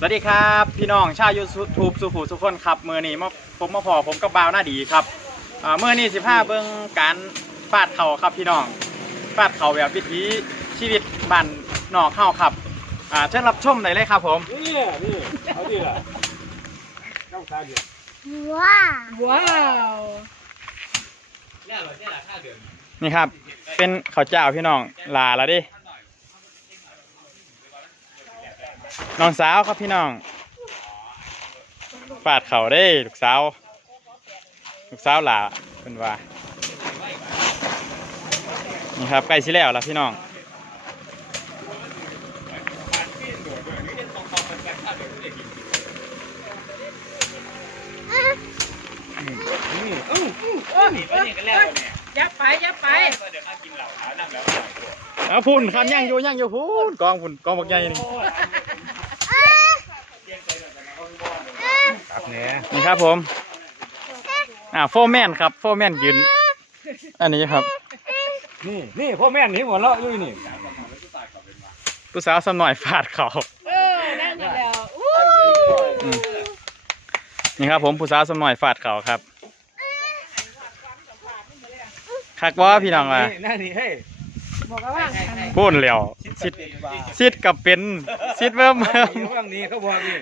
สวัสดีครับพี่น้องชาวยูทูบสุภูสุกคนครับมือนี้มาผมมาพอผมกับบ่าวหน้าดีครับอ่ามือนี้สิบห้าเบิ้งการฟาดเข่าครับพี่น้องฟาดเข่าแบบวิถีชีวิตบ้านนอกเข้าครับอ่าเชิญรับชมได้เลยครับผมนี่นี่เอาดิล่ะต้องตาเดียวว้าวว้าวนี่ครับเป็นข้าวเจ้าพี่น้องลาแล้วดิ น้องสาวครับพี่น้องฟาดเข่าได้ลูกสาวลูกสาวหลาเป็นว่านี่ครับใกล้สิแล้วล่ะพี่น้องนี่เอ้าโอ้ยเอ้ยเอ้ยยับไปยับไป เอาพุ่นครับย่างอยู่ย่างอยู่พุ่นกองพุ่นกองบักใหญ่นี่ครับแหน่นี่ครับผมอ่าโฟร์แมนครับโฟร์แมนยืนอันนี้ครับ นี่นี่พ่อแม่นี่หัวเราะอยู่นี่ผู้สาวสำหน่อยฟาดเขาเออนั่นอยู่แล้วอู้อืมนี่ครับผมผู้สาวสำหน่อยฟาดเขาครับคักว่าพี่น้องว่านี่นั่นนี่เฮ้ย บอกว่าพุ่นแล้วซิดซิดกับเป็นซิดเบิ่มว่างนี้ว่างนี้เขาบอกนี่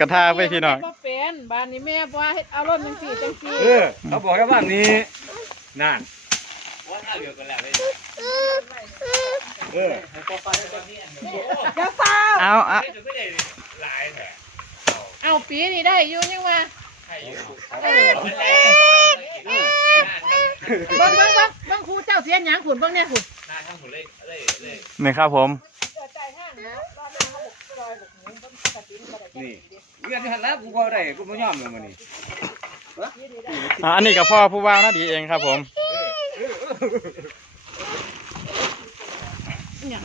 กระทาไปพี่น้องบ่เป็นบ้านนี้แม่ว่าเฮ็ดอารมณ์จังซี่จังซี่เออเขาบอกแค่ว่างนี้นั่นเอออย่าเฝ้าเอาเอาเอาปีนี่ได้อยู่ยังว่าเบิ่งเบิ่งเบิ่งเบิ่งครูเจ้าเสียหยังขุนเบิ่งเนี่ยขุน นี่ครับผม นี่เรียนที่หันแล้วกูก็ได้กูไม่ยอมเลยมันนี่อ่าอันนี้กับพ่อผู้ว่าวน่าดีเองครับผมหยัง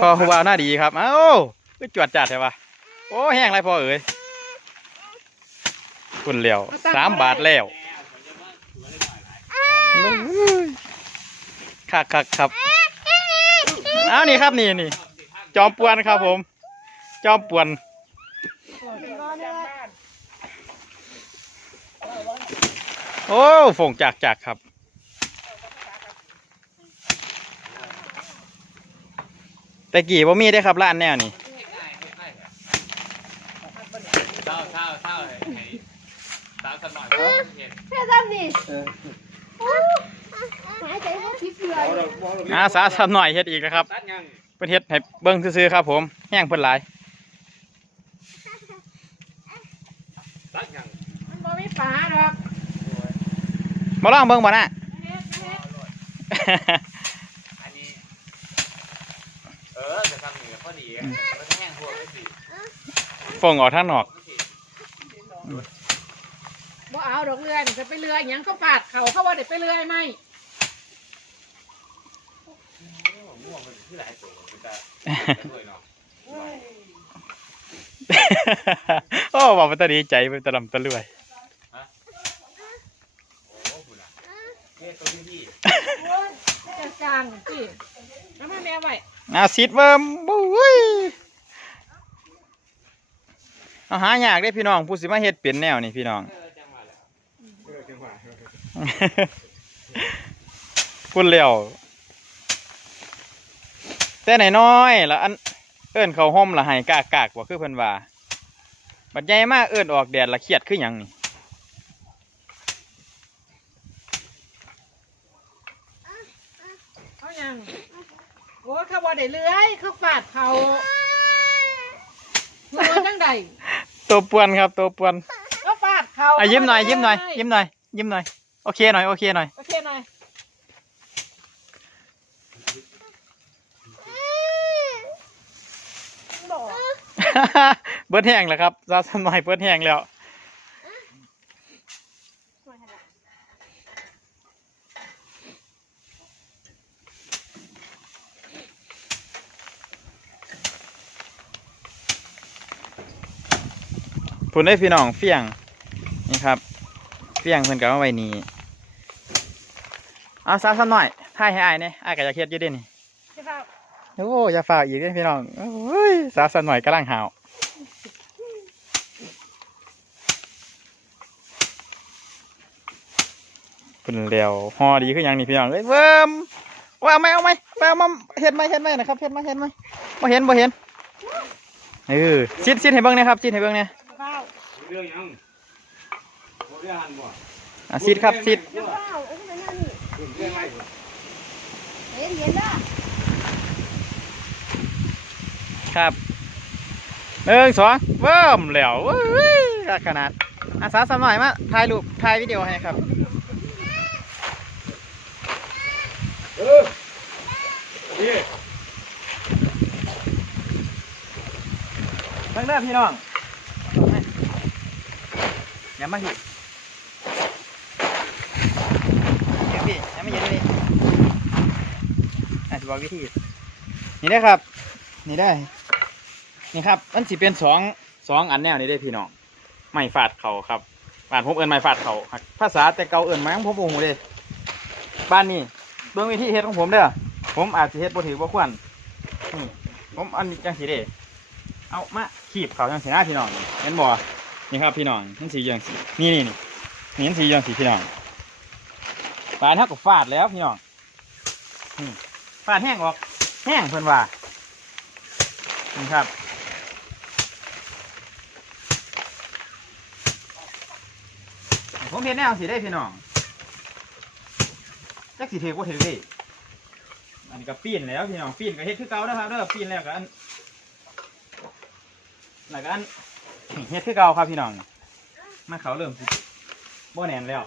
พ่อผู้ว่าวน่าดีครับ เอ้าคือจวดจัดใช่ปะโอ้แห้งไรพ่อเอ๋ยคุณเหลียวสามบาทแล้วคักคักครับเอานี่ครับนี่นี่จอมปวนครับผม จอมปวนโอ้ฝงจากจากครับแต่กี่บ่มีได้ครับร้านแนวนี่เศร้าเศร้าเศร้าให้สาวสมอยเห็น แค่ทำนี่ หายใจว่าทิพย์เลยเอาเราบอกเราอาสาสำหน่อยเฮ็ดอีกนะครับตัดยังเพิ่นเฮ็ดให้เบิ่งซื่อๆครับ ผมแห้งเพิ่นหลายตัดยังมันบ่มีปลาดอกมาลองเบิ่งบ่น่ะอันนี้เออจะทำหนึ่งพอดีมันแห้งพวกไม่สิฟงออกทางนอกบ่เอาดอกเรือนี่จะไปเรือหยังก็ฟาดเขาเขาว่าได้ไปเรือไหม ม่วงมันคือหลายตัวมันจะด้วยเนาะโอ้บอกว่าตาดีใจเป็นตะลำตะลวยโอ้คุณอะเฮ้ตัวที่พี่จะจางสิแล้วมาแม่ไว้อาซิดเบิ่มบุ้ยเอาหายากเด้พี่น้องผู้สิมาเฮ็ดเป็นแนวนี่พี่น้องเออจังหวะแล้วเออจังหวะพูดเร็ว แต่ไหนน้อยๆแล้วอันเอิ้นเขาห่มละให้กากกากว่าคือเพิ่นว่าบัดใหญ่มากเอิ้นออกแดดละเครียดคือหยังนี่เขายังโอ้ยเขาว่าได้เรือเขาฟาดเขาเรือจังใดตัวปวนครับตัวปวนก็ฟาดเขาอะยิ้มหน่อยยิ้มหน่อย ยิ้มหน่อย ยิ้มหน่อย โอเคหน่อยโอเคหน่อย โอเคหน่อย เบิดแห้งแล้วครับซาสมัยเบิดแห้งแล้วพุ่นได้พี่น้องเฟียงนี่ครับเฟียงเพิ่นกับมาไว้นี่เอาซาสหน่อยถ่ายให้อายเนี่ยอายก็อยากเฮ็ดอยู่เด้นี่ใช่ป่ะโอ้อย่าฝ่าอีกเด้พี่น้องโอ้ย ซาวสหน่อยกำลังหาวเป็นเลียวห่อดีขึ้นยังนี่พี่น้องเอ้ยเวิมว่าเอาไม่เอาไหมว่าเอามาเห็นไหมเห็นไหมนะครับเห็นไหมเห็นไหมบ่เห็นบ่เห็นเออซีดซีดให้เบิ้งนะครับซีดให้เบิ้งเนี่ยอ่ไซีดครับซีดเห็นเห็นแล้ว ครับหนึ่งสองเบิ่มแล้วขนาดอาสาสมัยมาถ่ายรูปถ่ายวิดีโอให้ครับเออนี่เบิ่งเด้พี่น้องอย่ามาหิเดี๋ยวพี่อย่ามาเย็นนี่อะจะบอกวิธี นี่ได้ครับ นี่ได้ นี่ครับมันสิเป็นสองสองอันแนวนี้ได้พี่น้องไม้ฟาดเขาครับบ้านผมเอิ้นไม้ฟาดเขาภาษาแต่เก่าเอิ้นไม้ของผมโอ้โหเลยบ้านนี้เบื้องวิธีเฮ็ดของผมเด้อผมอาจจะเฮ็ดบ่ถือบ่ควรผมอันนี้จังสิเด้เอามาขีบเขาจังสีหน้าพี่น้องเห็นบ่นี่ครับพี่น้องมันสีจังสีนี่นี่นี่นี่มันสีจังสีพี่น้องปลาเท่ากับฟาดแล้วพี่น้องฟาดแห้งออกแห้งเพิ่นว่านี่ครับ ผมเห็นแนวสีได้พี่น้องจักสีถือบ่ถือเดิอันนี้ก็ปีนแล้วพี่น้องปีนก็เฮ็ดคือเก่านะครับเด้อปีนแล้วก็อันแล้วก็อันเฮ็ดคือเก่าครับพี่น้องมันเขาเริ่มสิบ่แน่นแล้ว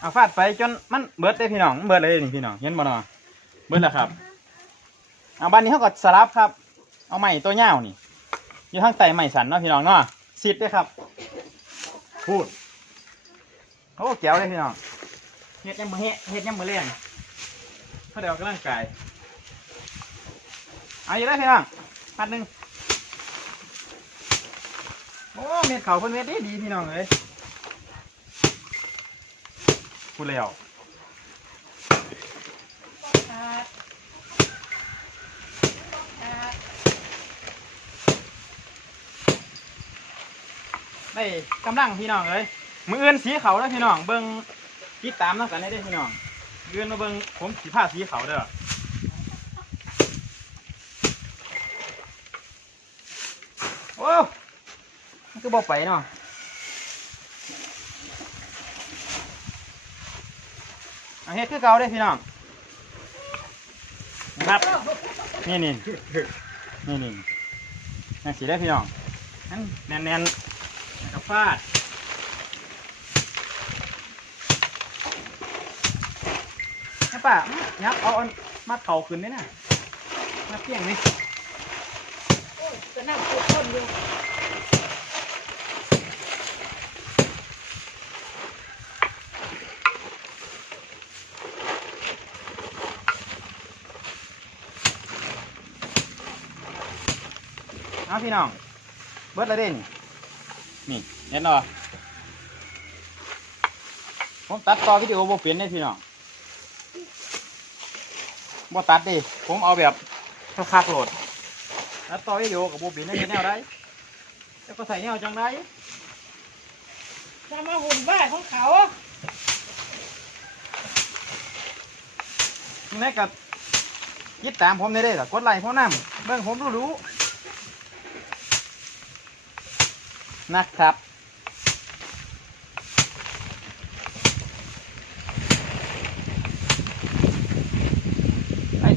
เอาฟาดไปจนมันเบิดได้พี่น้องเบิดเลยนี่พี่น้องเห็นบ่เนาะเบิดแล้วครับเอาบ้านนี้เขาก็สลับครับ เอาไม้ตัวยาวนี่อยู่ข้างใต้ไม้สันเนาะพี่น้องเนาะสิดเด้อครับ พูดโอ้แก้วเลยพี่น้องเฮ็ดยังมือเฮ็ดเฮ็ดยังมือเลี้ยงเพื่อเดียวกำลังกายเอาอยู่ได้พี่น้องพันหนึ่งโอ้เม็ดเขาเพิ่นเม็ดดีดีพี่น้องเอ้ยพูดแล้ว ได้กำลังพี่น้องเอ้ยมืออื่นสีเขาแล้วพี่น้องเบิ่งติดตามน้ำกันได้ด้อพี่น้องมืออื่นมาเบิ่งผมสีผ้าสีเขาเด้อโอ้มันคือบอกไปเนาะเอาเฮ็ดคือเก่าได้พี่น้องนะครับ นี่นี่นี่นี่นั่นสีได้พี่น้องนั่นแน่นๆ ฟาด นะป่ะอื้อยับเอาอันมัดเข่าขึ้นได้น่ะมัดเพียงนี่จะนั่งคุกคนอยู่เอาพี่น้อง เบิดและเด่นนี่ เห็นเหรอผมตัดต่อวิดีโอบ่เปลี่ยนได้พี่น้องบ่ตัดดิ ผมเอาแบบคักๆโหลดตัดต่อวิดีโอกับบ่เปลี่ยนได้แนวได้แล้วก็ใส่แนวจังไดจะมาหุ่นบ้าของเขายังไงก็ติดตามผมได้เด้อล่ะกดไลค์ผมนำเบิ่งผมรู้รู้นะครับ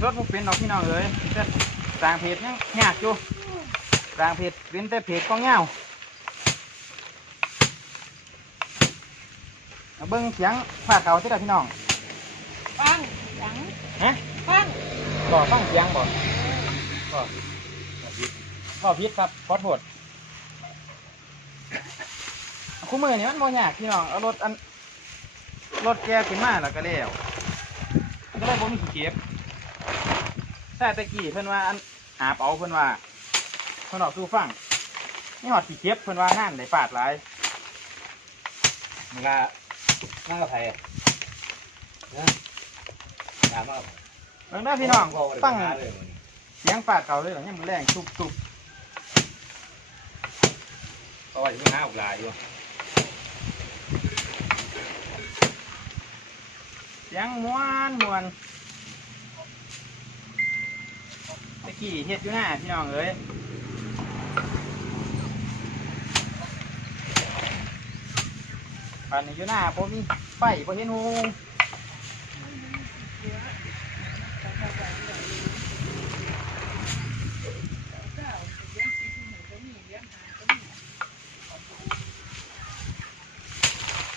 รถผมเป็นดอกพี่น้องเอ้ยแต่สร้างเพจยังยากอยู่สร้างเพจเป็นแต่เพจก็เงาเอาเบิ้งเสียงฝากเขาที่ละพี่น้องฟังหยังฮะฟังบ่ฟังเสียงบ่บ่บ่พิษครับขอโทษคู่มือนี่มันบ่ยากพี่น้องเอารถอันรถแกขึ้นมาแล้วก็แล้วก็เลยบ่มีขี้เก็บ แต่ตะกี้เพิ่นว่าอันหาเป๋าเพิ่นว่าเพิ่นออกสู่ฟังนี่หอดขี้เก็บเพิ่นว่านั่นได้ฟาดหลายมันก็นั่งกับไผนะถามว่าเบิ่งเด้อพี่น้องตั้ตั้งงเลยเสียงฟาดเขาเลยเหรอยังมือแรงตุบตุบเพราะว่าจะมีหาอุกลาอยู่เสียงม้วนม้วน ตะกี้เฮ็ดอยู่หน้าพี่น้องเอ้ยปันนี้อยู่หน้าผมมีไฟผมเห็นหู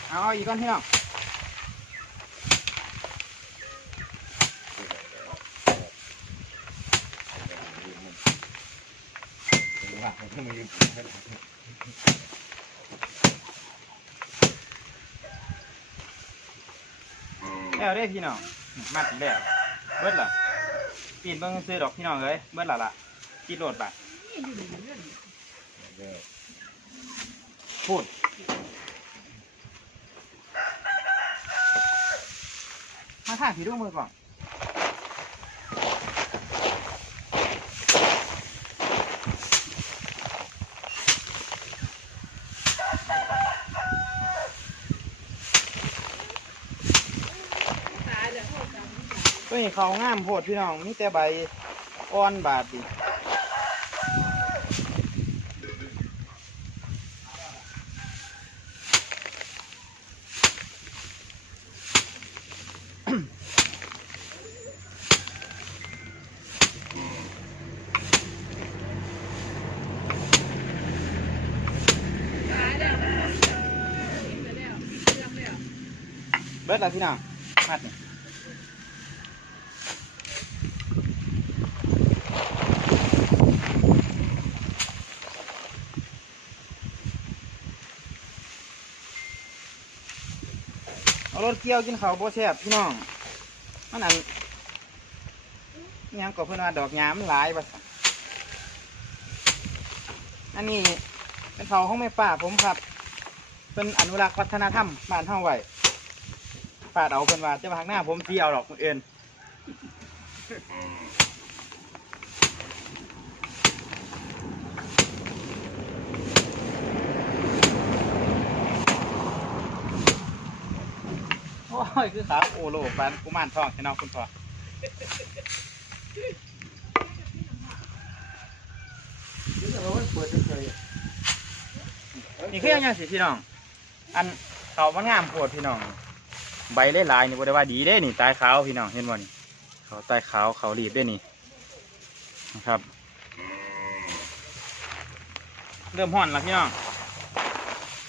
เอาอีกก่อนพี่น้อง ว่ามันมี แล้วได้พี่น้องมัดแล้วเบิดล่ะปีนเบิ่งซื้อดอกพี่น้องเอ้ยเบิดล่ะล่ะคิดโหลดบาทพูดมาถ่ายผีดูมือก่อน ยเขางามโพดพี่น้องนี่แต่ใบอ่อนบาดดิเบิดล่ะพี่น้องมัดนี่เอาร ถเกี่ยวกินเขาวบ่แซ่บพี่น้องมันอันยังก็เพิ่นว่าดอกหยามันหลายบัสอันนี้เป็นเขาของแม่ป่าผมครับ เป็นอนุรักษ์วัฒนธรรมบ้านเฮาไว้ปาเอาเพิ่นว่าจะมาข้างหน้าผมสิเอาดอกเอ็น ยคือขาโอโลปานกุมารทองใช่น้องคุณพ่อนี่คือยังสิพี่น้อง อันเขามันงามโพดพี่น้อง ใบหลายๆนี่บ่ได้ว่าดีเด้นี่ตายขาวพี่น้องเห็นบ่นี่เขาตายขาวเขารีบเด้นี่นะครับ เริ่มห่อนแล้วพี่น้อง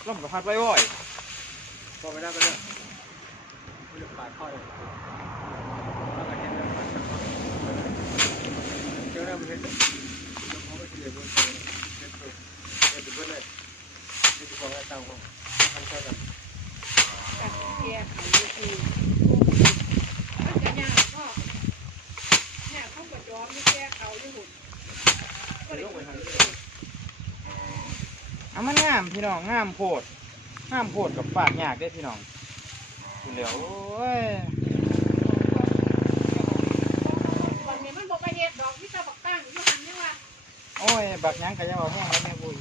ร่มกับพัดไว้บ่อยพอไม่ได้ก็ได้ ไม่ได้ปาข้อเลยเจ้าหน้ามันเห็นเขาไม่เสียบนเสียบเสียบเสียบเบิดเลยนี่คือความแตกต่างของทำเท่ากันเกียขันดูคือมันจะยากก็เนี่ยเขากระจอมนี่แก้เขาอยู่หุ่นก็เลยอะมันงามพี่น้องงามโพดงามโพดกับฝากยากเด้พี่น้อง คุณเหลียวโอ้ยวันนี้มันบอกไปเฮ็ดดอกที่ตะบักตั้งอยู่หันนี่ว่าโอ้ย บักหยังก็ยังเอาแห้งแล้วแม่บุย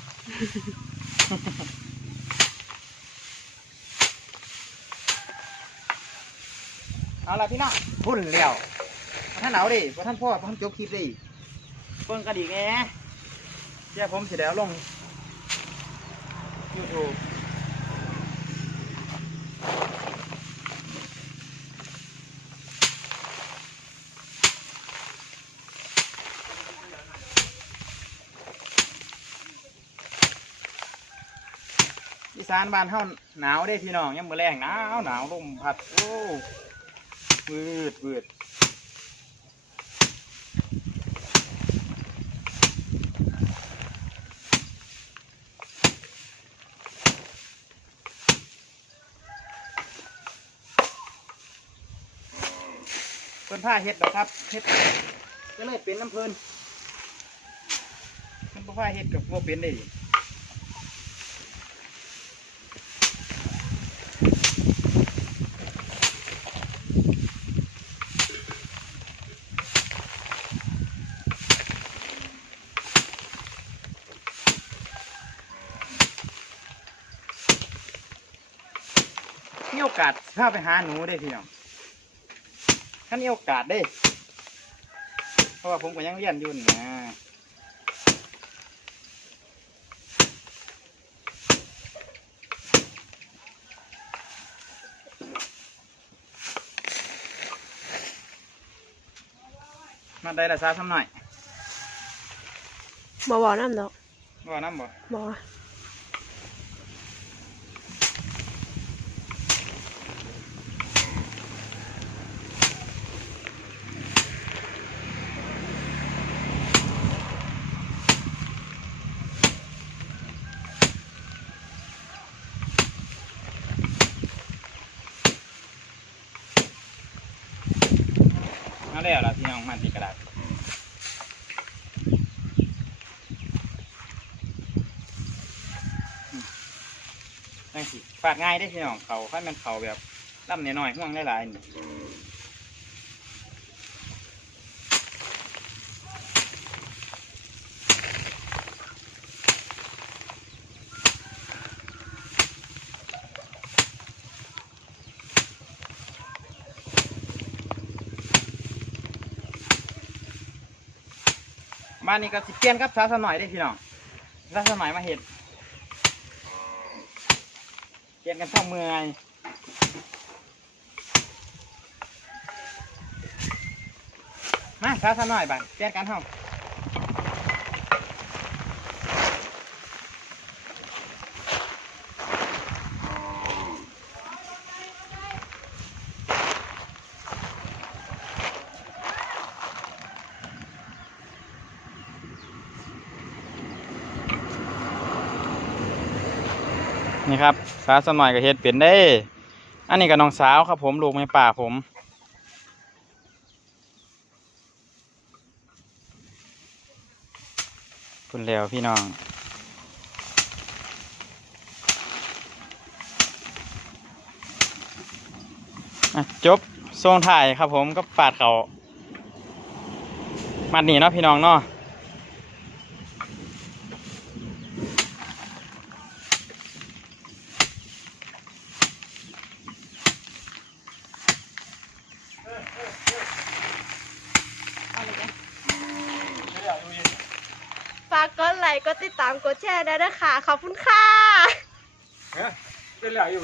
เอาละพี่น้องพุ่นแล้วบ่ท่านเอาดิบ่ท่านพ่อบ่ท่านจบคลิปดิเบิ่งกันอีกแหน่เดี๋ยวผมสิแล้วลง YouTube อี สานบ้านเฮาหนาวเด้พี่น้องยังมือแรงหนาวหนาวลมพัดโอ้วืดวืดเพิ่นผ้าเฮ็ดดอครับเฮ็ดก็เลยเป็นน้ำเพิ่นเพิ่นผ้าเฮ็ดกับบ่เป็นได้ โอกาสพาไปหาหนูได้พี่น้องท่านมีโอกาสเด้ เพราะว่าผมก็ยังเรียนอยู่นะมาได้ละซาทำหน่อยบ่บอกน้ำดอกว่าน้ำบ่บอกว่า มาแล้วล่ะพี่น้องมันตีกระดาษอืมนั่นสิ ฝาดง่ายได้พี่น้องเขาให้มันเขาแบบล่ำน้อยๆห่วงหลายๆนี่บ้านนี้ก็สิเปลี่ยนกับซาสหน่อยได้พี่น้องซาสหน่อยมาเห็ดเปลี่ยน กันท่องเมืองมาสาสหน่อยบ้านเจี๊ยกันท่อง นี่ครับสาวสมัยกับเฮ็ดเป็นได้ อันนี้กับน้องสาวครับผมลูกในป่าผม คุณแล้วพี่น้องจบทรงถ่ายครับผมก็ปาดเขามัดนี่เนาะพี่น้องเนาะ